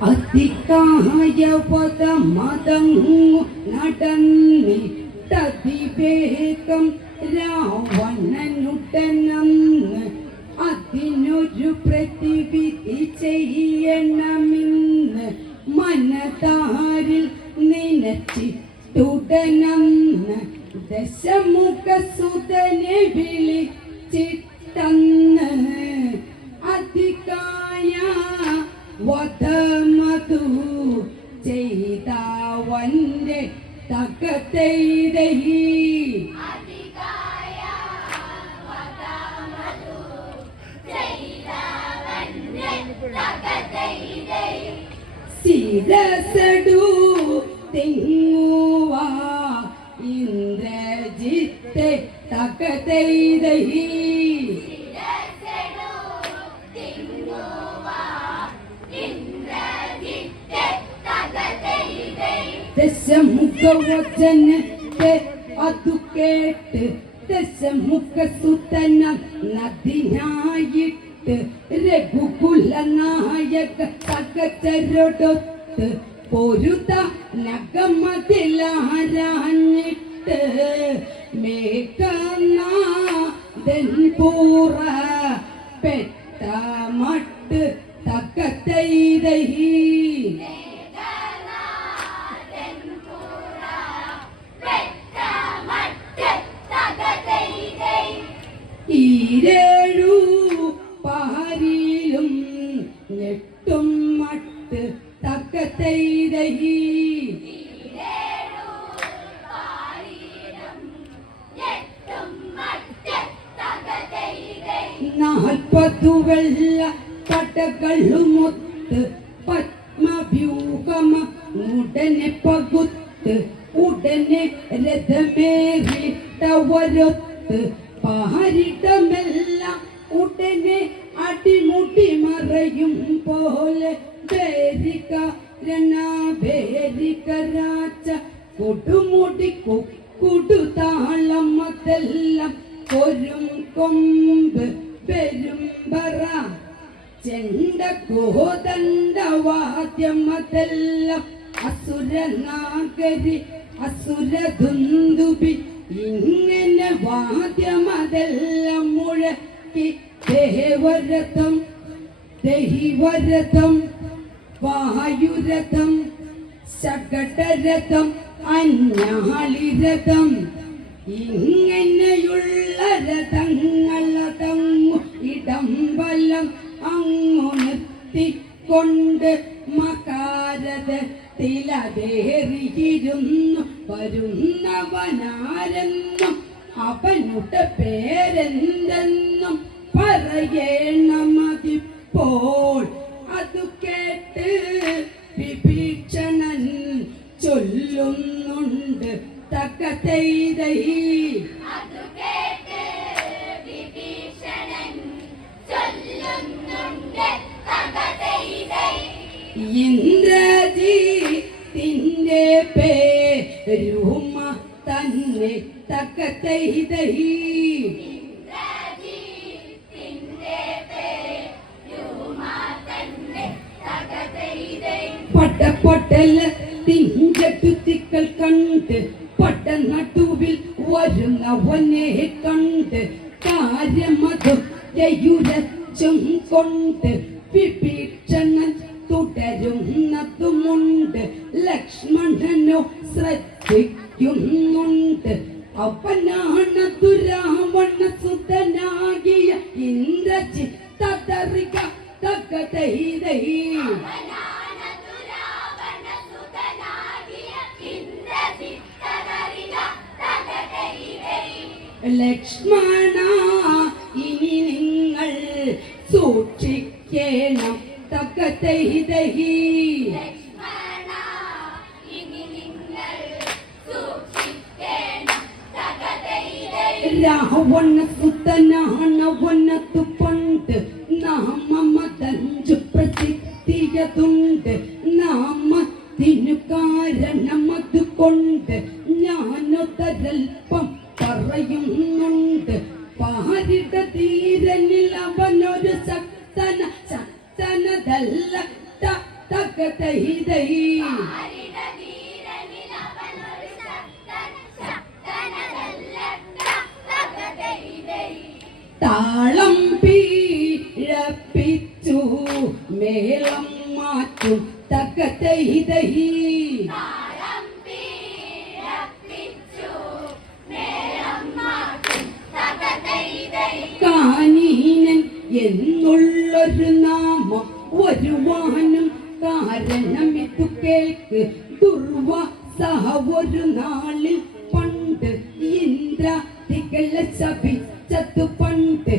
അതികായ പദമതങ്ങു നടന്നിട്ടതിവേഗം രാവണനുടനന്ന് അതിനൊരു പ്രതിവിധി ചെയ്യണമെന്ന് മനതാരിൽ നനച്ചിട്ടുടനെന്ന് ദശമുഖസുതനെ വിളിച്ചിട്ടന്ന് അധികായ വധമതു ചെയ്തവന്റെ തക്കത്തെയ്തഹി ശിരസടു തിങ്ങുവാ ഇന്ദ്രജിത്തെ തകതൈതൈ ദശമുഖവചനത്തെ അതു കേട്ട് ദശമുഖസുതന നദിനായിട്ട് രഘുകുല നായക സകചരൊടൊത്ത് പൊരുത നഗമതിലാരാഞ്ഞിട്ട് മേഘനാഥൻ പൂറ പെട്ട മട്ട് തകത്തൈതൈ Yeah. രാജ. കൊടുമുടി കൊക്കുടു താളംഅതെല്ലാം കൊരും കൊമ്പ് പെരുമ്പറ ചെണ്ട കോതണ്ടവാദ്യം അതെല്ലാം അസുരനാഗരി അസുരദുന്ദുബി ഇങ്ങനെ വാദ്യമതെല്ലാം മുഴക്കി ദേവരഥം ദൈവരഥം വായുരഥം ശകടരഥം അഞ്ഞാളിരഥം ഇങ്ങനെയുള്ള രഥങ്ങളതം ഇടം വലം അങ്ങു നിർത്തിക്കൊണ്ട് മകാരഥത്തിലതേറിയിരുന്നു. വരുന്നവനാരെന്നും അവനുടെ പേരെന്തെന്നും പറയണമതിപ്പോൾ. അതു കേട്ട് വിഭീഷണൻ ചൊല്ലുന്നുണ്ട് തക്കതൈതൈ. പേ പേരുമ തന്നെ തക്കതൈതൈ. പട്ടപ്പൊട്ടല തിഞ്ചട്ടുത്തിക്കൾ കണ്ട് പട്ട നടുവിൽ വരുന്നവനെ കണ്ട് കാര്യമതൊക്കെയുരച്ചും കൊണ്ട് വിഭീഷണൻ തുടരുന്നതുമുണ്ട്. ലക്ഷ്മണനോ ശ്രദ്ധിക്കുന്നുണ്ട് പണ്ട് നാമമതഞ്ചു പ്രസിദ്ധിയതുണ്ട് നാമത്തിനു കാരണമത് കൊണ്ട് ഞാനൊതരൽപ്പം പറയുന്നുണ്ട്. പാരിത തീരനിൽ അവനൊരു ശക്തന ശക്തനതല്ല. ത- താളം പീഴപ്പിച്ചു മേളം മാറ്റും തകതൈതൈ കാനീനൻ തികളെ ശപിച്ചതു പണ്ട്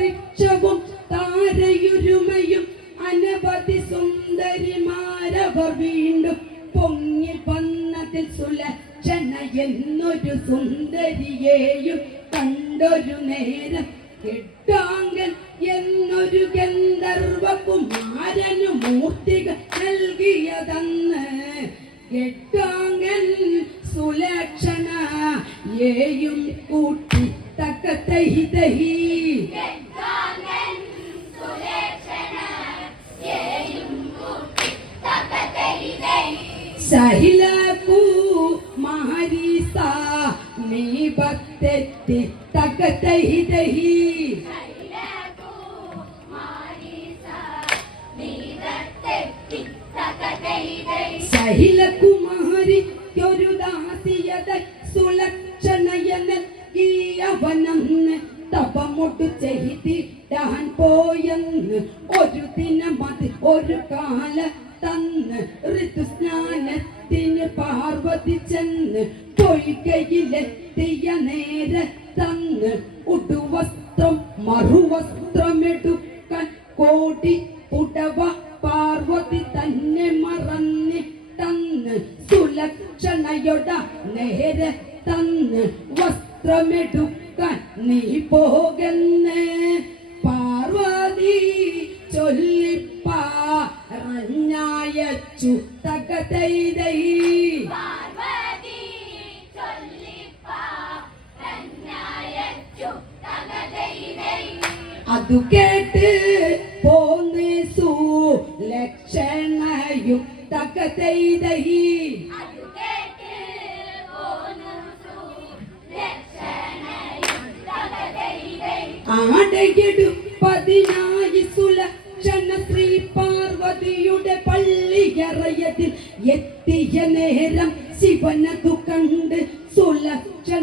കൽപ്പവൃക്ഷവും താരയുരുമയും അനവധി സുന്ദരിമാരവർ വീണ്ടും പൊങ്ങി വന്നതിൽ സുലക്ഷണ എന്നൊരു സുന്ദരിയെയും കണ്ടൊരു നേരം കെട്ടാങ്കൻ എന്നൊരു ഗന്ധർവ കുമാരനു മൂർത്തികൾ നൽകിയതന്ന് കെട്ടാങ്കൻ സുലക്ഷണ ഏയും കൂട്ടി തക്കത്തൈ തഹി സഹിലകൂ മാരിസ നീ ഭക്തെത്തി തക്കത്തൈ തഹി പാർവതി ചെന്ന് പൊയ്കയിലെത്തിയ നേരെ തന്ന് ഉടുവസ്ത്രം മറുവസ്ത്രമെടുക്കാൻ കോടി പുടവ പാർവതി തന്നെ മറന്നിട്ടന്ന് സുലക്ഷണയുടെ നേരെ തന്ന് വസ്ത്രമെടുക്കാൻ നീ പോകുന്നേ പാർവതി ചൊല്ലിപ്പാറഞ്ഞായച്ചു തകതൈതൈ അതു കേട്ട് പോന്നേസു ലക്ഷണയും തകതൈതൈ ആടയെടുപ്പതിനായി എത്തിയ നേരം ശിവനതു കണ്ട് സുലക്ഷണയിലതിലോകം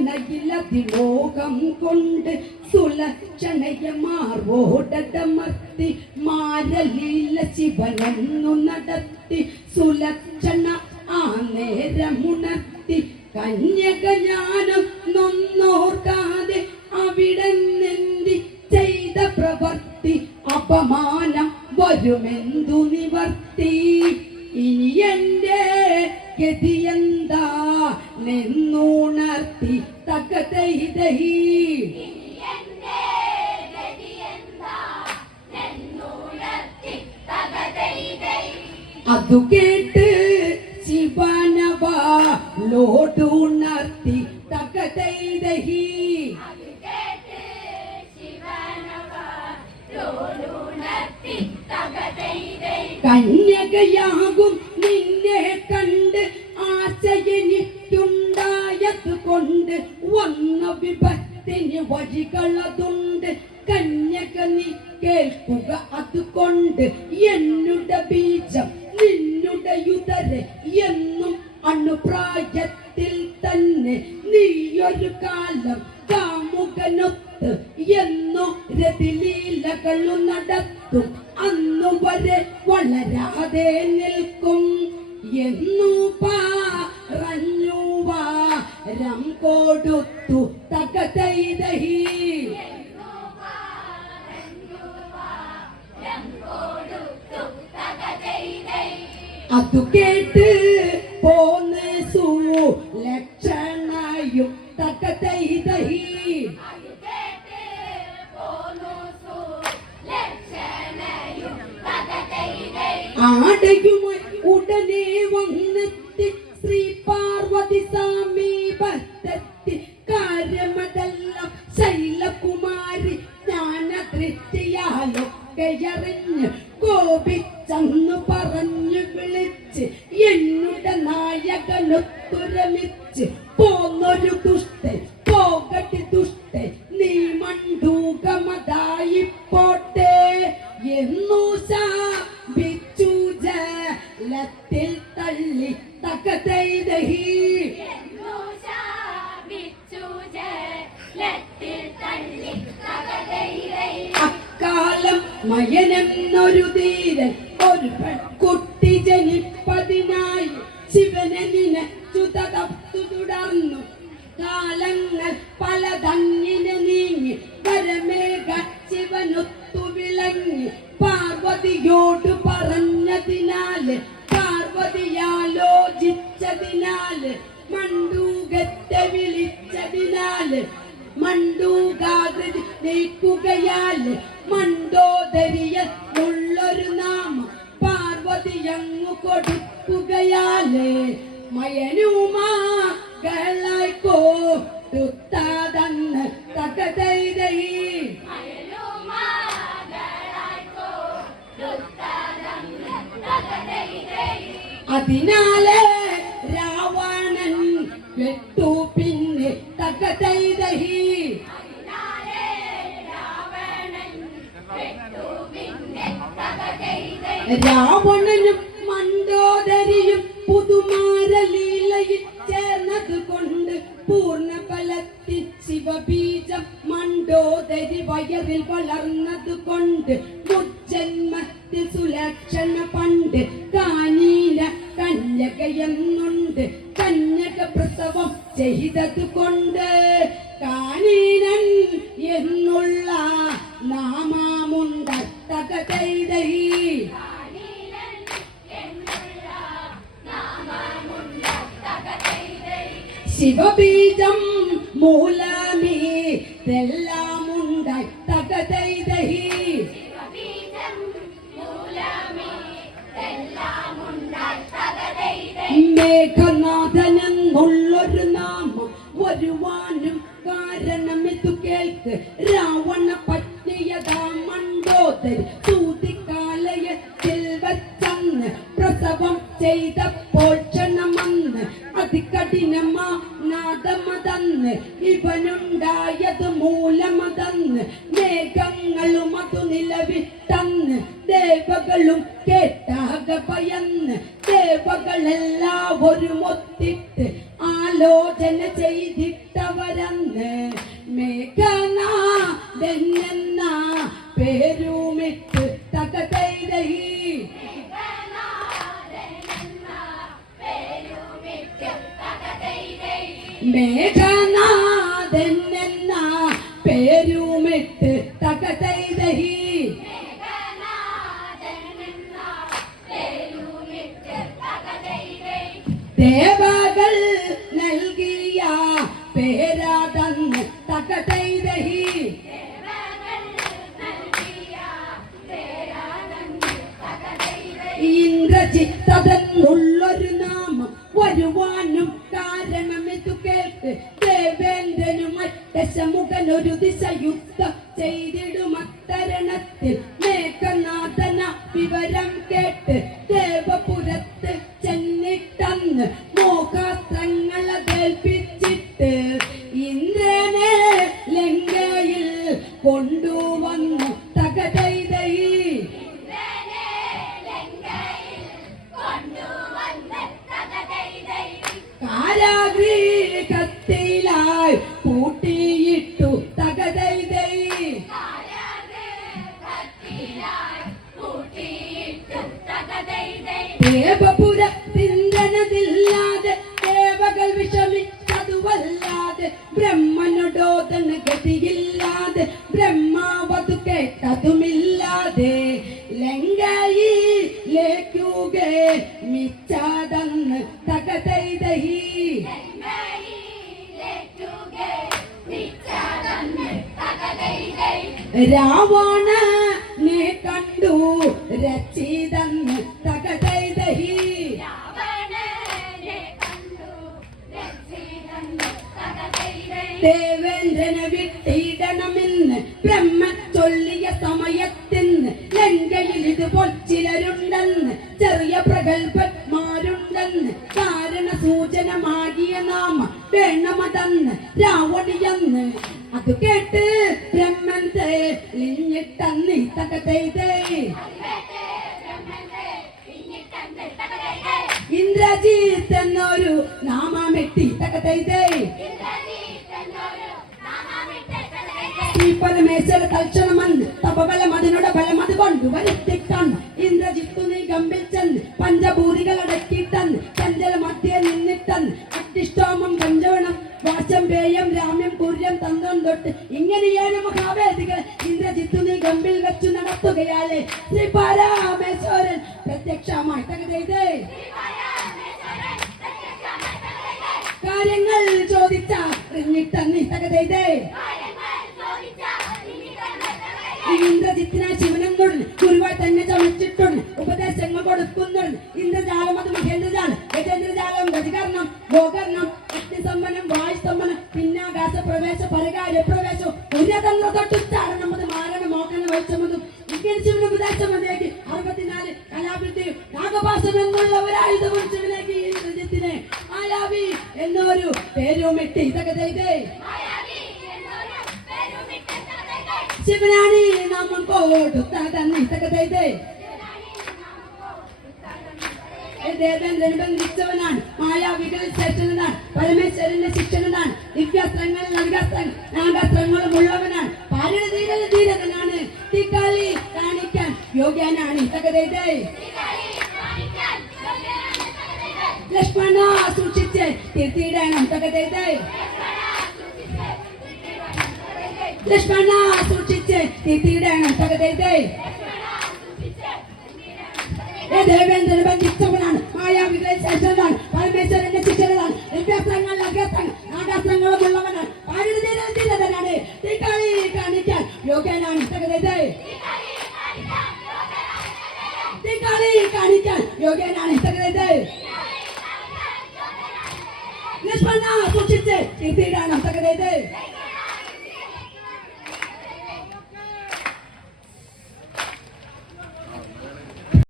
കൊണ്ട് സുലക്ഷണയ മാർവോടമർത്തി മാരലീല ശിവനന്നു നടത്തി സുലക്ഷണ ആ നേരമുണർത്തി കന്യകജ്ഞാനം നൊന്നോർക്കാതെ അവിടെ നിന്തി ചെയ്ത പ്രവർത്തി അപമാനം വരുമെന്തു നിവർത്തി? ഇനി എന്റെ ഗതി എന്താ നിന്നുണർത്തി തകതൈതൈ അതു കേട്ട് ശിവനവ ലോട്ടുണർത്തി തകതൈതഹി കന്യകയാകും നിന്നെ കണ്ട് ആശയനിക്കുണ്ടായത് കൊണ്ട് വന്ന വിപത്തിന് വഴികളതുണ്ട്. കന്യക നീ കേൾക്കുക അതുകൊണ്ട് എന്നുടെ ബീജം നിന്നുടെ യുതര എന്നും അണുപ്രായത്തിൽ തന്നെ നീയൊരു കാലം കാമുകനൊത്ത് എന്നോ രതിലീലകളും നടത്തും എത്തും അന്നു വരെ വളരാതെ നിൽക്കും. എന്നു പറഞ്ഞു കൊടുത്തു തകതൈതഹി. അതു കേട്ട് പോന്ന് സൂ ലക്ഷണയും തകതൈതഹി. ആടയും ശ്രീ പാർവതി കാര്യമതെല്ലാം ശൈലകുമാരി ജ്ഞാനദൃഷ്ടിയാലൊക്കെ കൈതഹി രാവണനും സഹോദരി സൂതികാലയത്തിൽ വെച്ചന്ന് പ്രസവം ചെയ്തപ്പോൾ ക്ഷണമെന്ന് അതികഠിനമാ മേഘനാഥൻ എന്ന പേരുമിട്ട് തകതൈതഹി. ദേവകൾ നൽകിയ പേരാതന്ന് തകതൈതഹി. ഇന്ദ്രചിത്തതെന്നുള്ളൊരു നാമം വരുവാനും ദേവേന്ദ്രനുമായി ദശമുഖനൊരു ദിശ യുദ്ധം ചെയ്തിട നെ കണ്ടു രക്ഷിതന്ന് തകതൈതഹി. ദേവേന്ദ്രനെ വിട്ടിടണമെന്ന് ബ്രഹ്മ ചൊല്ലിയ സമയത്തിന്ന് ലങ്കയിൽ ഇതുപോൽ ചിലരുണ്ടെന്ന് ചെറിയ പ്രഗത്ഭന്മാരുണ്ടെന്ന് കാരണ സൂചനമാകിയ നാമ വേണമതെന്ന് രാവണിയെന്ന്. അത് കേട്ട് തെളിഞ്ഞിട്ടെന്ന് തകതൈതേ ഇന്ദ്രജീത്ത് എന്നൊരു നാമമെട്ടി തകതൈതേ ശ്രീ പരമേശ്വര തൽക്ഷണമെന്ന് തപബലം അതിനുടെ ബലം അത് കൊണ്ട് വരുത്തിക്കണ്ണ് ഇന്ദ്രജിത്തു കാര്യങ്ങൾ ചോദിച്ച റിഞ്ഞിട്ടെന്ന് തകതേ ഇന്ദ്രജിത്തിനായി ശിവനം തൊഴിൽ ഗുരുവായി തന്നെ ചമച്ചിട്ടുണ്ട് ഉപദേശങ്ങൾ കൊടുക്കുന്നുണ്ട്. ഇന്ദ്രജാലം അത് മഹേന്ദ്രജാലം. ഗജേന്ദ്രജാലം ഗജകർണം ഗോകർണം അഗ്നിസമ്പന്നം വായുസമ്പന്നം പിന്നാകാശ പ്രവേശ പരകാര്യ പ്രവേശം ഉന്നതന്ത്ര തൊട്ടുച്ചാരണം അത് മാരണ മോഹന വൈച്ചമതും ഇങ്ങനെ ശിവന അതിലേക്ക് അറുപത്തിനാല് കലാപൃത്തിയും നാഗഭാഷം എന്നുള്ള ഒരായുധവും ശിവനേക്ക് ഇന്ദ്രജിത്തിനെ ആയാവി എന്നൊരു ഇതൊക്കെ ചെയ്തേ ശിവനാണി നാമം കൊടുത്തതന്ന് ഇതൊക്കെ ചെയ്തേ ദേവേന്ദ്രൻ ബന്ധിച്ചവനാണ് മായാവികളിൽ ചേർച്ചവനാണ് പരമേശ്വരന്റെ ശിക്ഷകനാണ് ദിവ്യാസ്ത്രങ്ങൾ നഗാസ്ത്രങ്ങൾ നാഗാസ്ത്രങ്ങളും ഉള്ളവനാണ്. പാരണ ധീരതനാണ് തിക്കാളി കാണിക്കാൻ യോഗ്യനാണ്. ഇതൊക്കെ ചെയ്തേ ലക്ഷ്മണ സൂക്ഷിച്ച് തിരുത്തിയിടണം. ചെയ്തേ. ലക്ഷ്മണ സൂക്ഷിച്ച് തിരുത്തിയിടണം. ഏ ദേവേന്ദ്രൻ ബന്ധിച്ചവനാണ് മായാവികളെ ശേഷമാണ് പരമേശ്വരന്റെ ശിക്ഷനാണ്